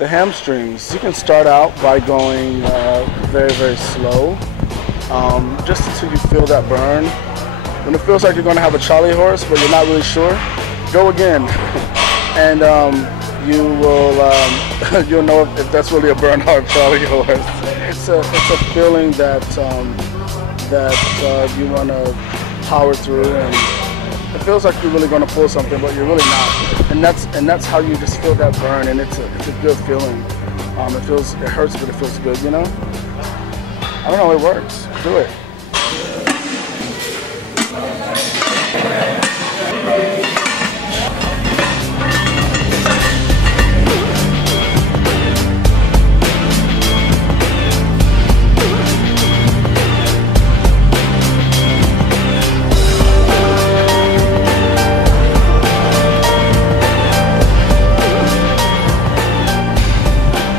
The hamstrings, you can start out by going very, very slow, just until you feel that burn. When it feels like you're going to have a Charlie horse, but you're not really sure, go again, and you will you'll know if that's really a burn or a Charlie horse. It's a feeling that you want to power through, and it feels like you're really going to pull something, but you're really not. And that's how you just feel that burn, and it's a good feeling. It hurts, but it feels good, you know. I don't know, it works. Do it.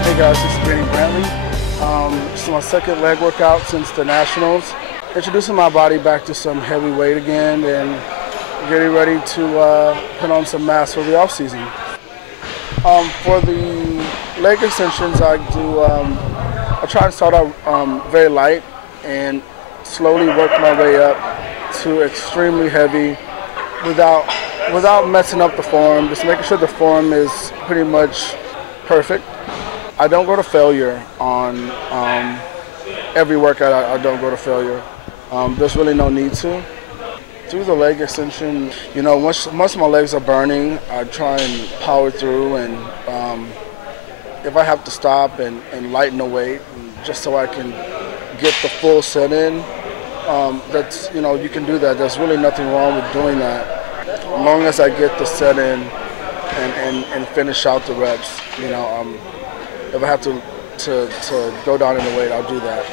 Hey guys, this is Benny Brantley. This is my second leg workout since the Nationals. Introducing my body back to some heavy weight again and getting ready to put on some mass for the off season. For the leg extensions, I try to start out very light and slowly work my way up to extremely heavy without messing up the form, just making sure the form is pretty much perfect. I don't go to failure on every workout. I don't go to failure. There's really no need to. Through the leg extension, you know, once my legs are burning, I try and power through, and if I have to stop and lighten the weight, just so I can get the full set in, that's, you know, you can do that. There's really nothing wrong with doing that, as long as I get the set in and finish out the reps. You know, if I have to go down in the weight, I'll do that.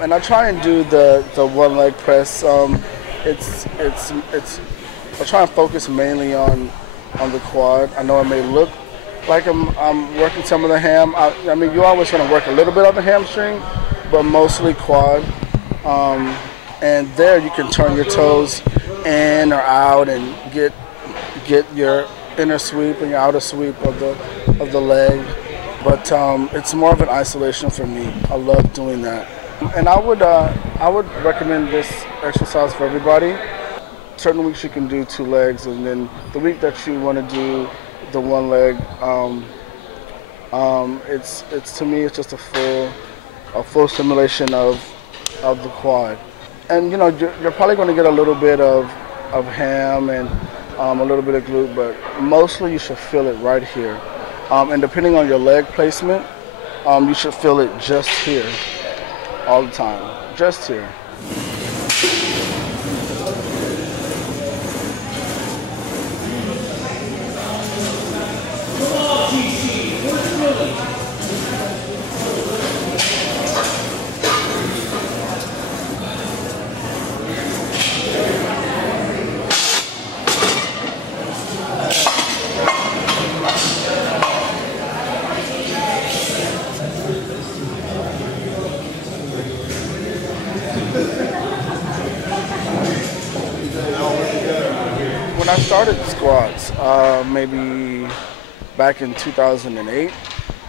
And I try and do the one leg press. I try and focus mainly on the quad. I know it may look like I'm working some of the ham. I mean, you're always going to work a little bit on the hamstring, but mostly quad. And there you can turn your toes in or out and get your inner sweep and your outer sweep of the leg. But it's more of an isolation for me. I love doing that. And I would recommend this exercise for everybody. Certain weeks you can do 2 legs, and then the week that you want to do the 1 leg, it's to me it's just a full stimulation of the quad. And you know, you're probably going to get a little bit of ham and a little bit of glute, but mostly you should feel it right here. And depending on your leg placement, you should feel it just here. All the time, just here. When I started squats, maybe back in 2008,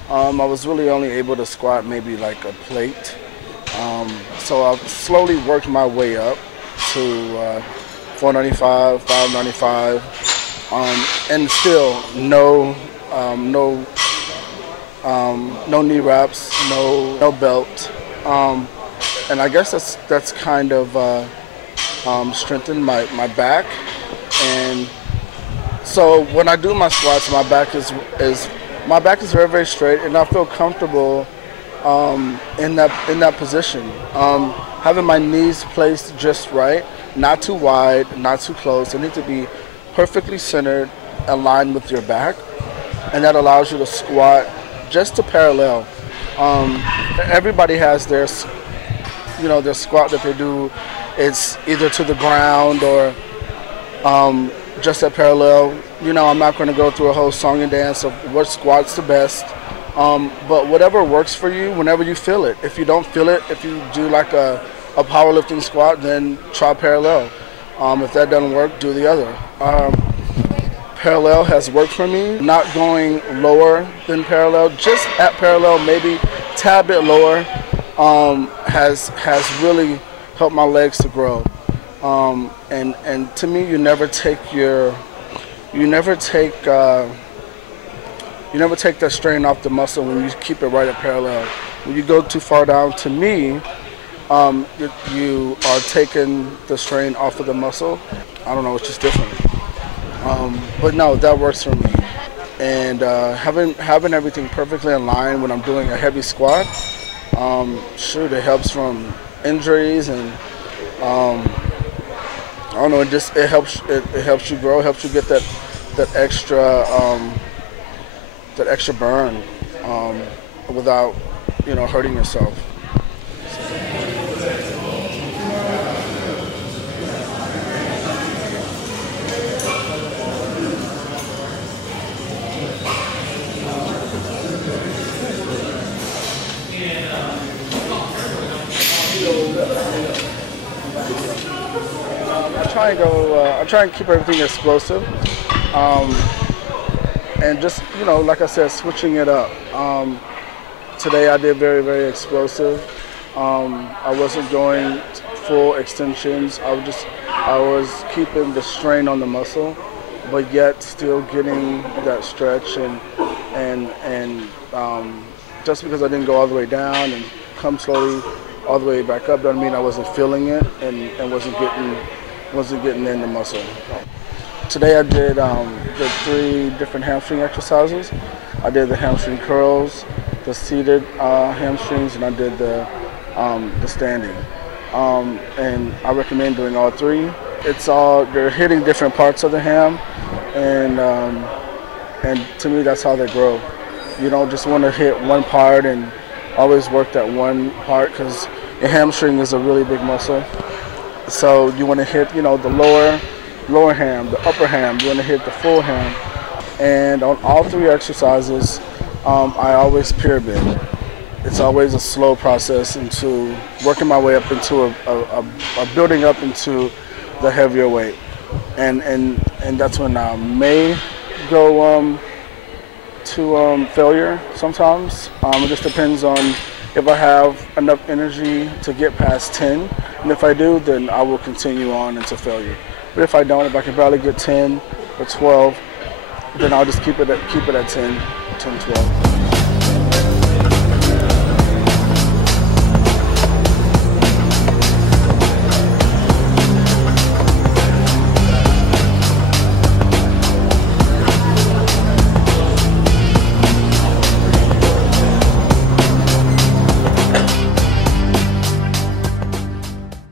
I was really only able to squat maybe like a plate. So I've slowly worked my way up to 495, 595, and still no knee wraps, no belt, and I guess that's kind of strengthened my back. And so when I do my squats, my back is very, very straight, and I feel comfortable in that position. Having my knees placed just right, not too wide, not too close. They need to be perfectly centered, aligned with your back, and that allows you to squat just to parallel. Everybody has their squat that they do. It's either to the ground or just at parallel. You know, I'm not going to go through a whole song and dance of what squat's the best, but whatever works for you whenever you feel it. If you don't feel it, if you do like a powerlifting squat, then try parallel. If that doesn't work, do the other. parallel has worked for me. Not going lower than parallel, just at parallel, maybe a tad bit lower, has really helped my legs to grow. And to me, you never take that strain off the muscle when you keep it right at parallel. When you go too far down, to me, you are taking the strain off of the muscle. I don't know, it's just different. But no, that works for me. And having everything perfectly in line when I'm doing a heavy squat, shoot, it helps from injuries, and I don't know, it helps you grow, helps you get that extra burn without hurting yourself. I try and keep everything explosive, and just like I said, switching it up. Today I did very, very explosive. I wasn't going full extensions. I was keeping the strain on the muscle, but yet still getting that stretch, and just because I didn't go all the way down and come slowly all the way back up doesn't mean I wasn't feeling it and wasn't getting in the muscle. Today I did the 3 different hamstring exercises. I did the hamstring curls, the seated hamstrings, and I did the standing. And I recommend doing all 3. They're hitting different parts of the ham, and to me that's how they grow. You don't just want to hit one part and always work that one part, because your hamstring is a really big muscle. So you want to hit, the lower ham, the upper ham. You want to hit the full ham. And on all 3 exercises, I always pyramid. It's always a slow process into working my way up into a building up into the heavier weight. And that's when I may go to failure sometimes. It just depends on if I have enough energy to get past 10. And if I do, then I will continue on into failure. But if I don't, if I can barely get 10 or 12, then I'll just keep it at 10, 12.